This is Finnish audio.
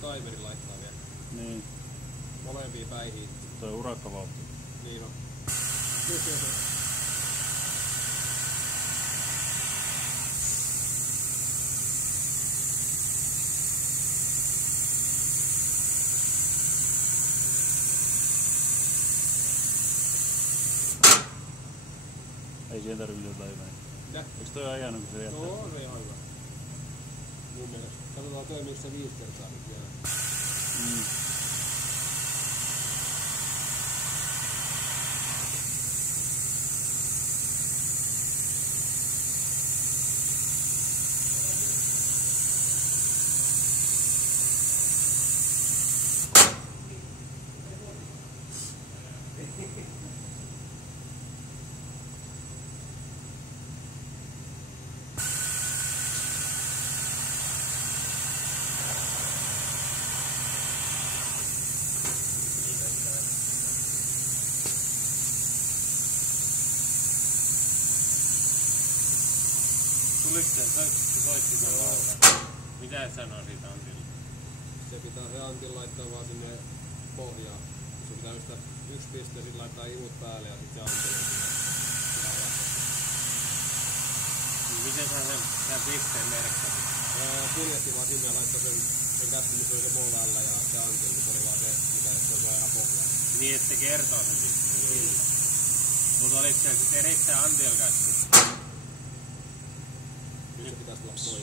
timerin laittaa vielä. Niin. Molempiin päihin. Toi urakkavauhti. Niin on. Ei siihen tarvitse jotain hyvää. Mitä? Eiks toi ajanut kun se jättää? Joo, on ihan hyvä. Mun mielestä. Katsotaan toimiiko se 5 kertaa nyt vielä. Tuliko se soitti sen laudan? Mitä et sanoo siitä Antille? Se pitää se Antin laittaa vaan sinne pohjaan. Se pitää just yksi piste ja sit laittaa ivut päälle ja sit se Antin Miten sä sen pisteen merkkasit? Kuljetti vaan sinne ja laittoi sen käppi, missä oli se Movalla ja se Antin, niin se oli vaan se, mitä se on ihan pohjaan. Niin, että se kertoo sen pisteen. Kyllä. Mut olit siellä sit erikseen Antil käsky? Nyt se pitäis tulla pois.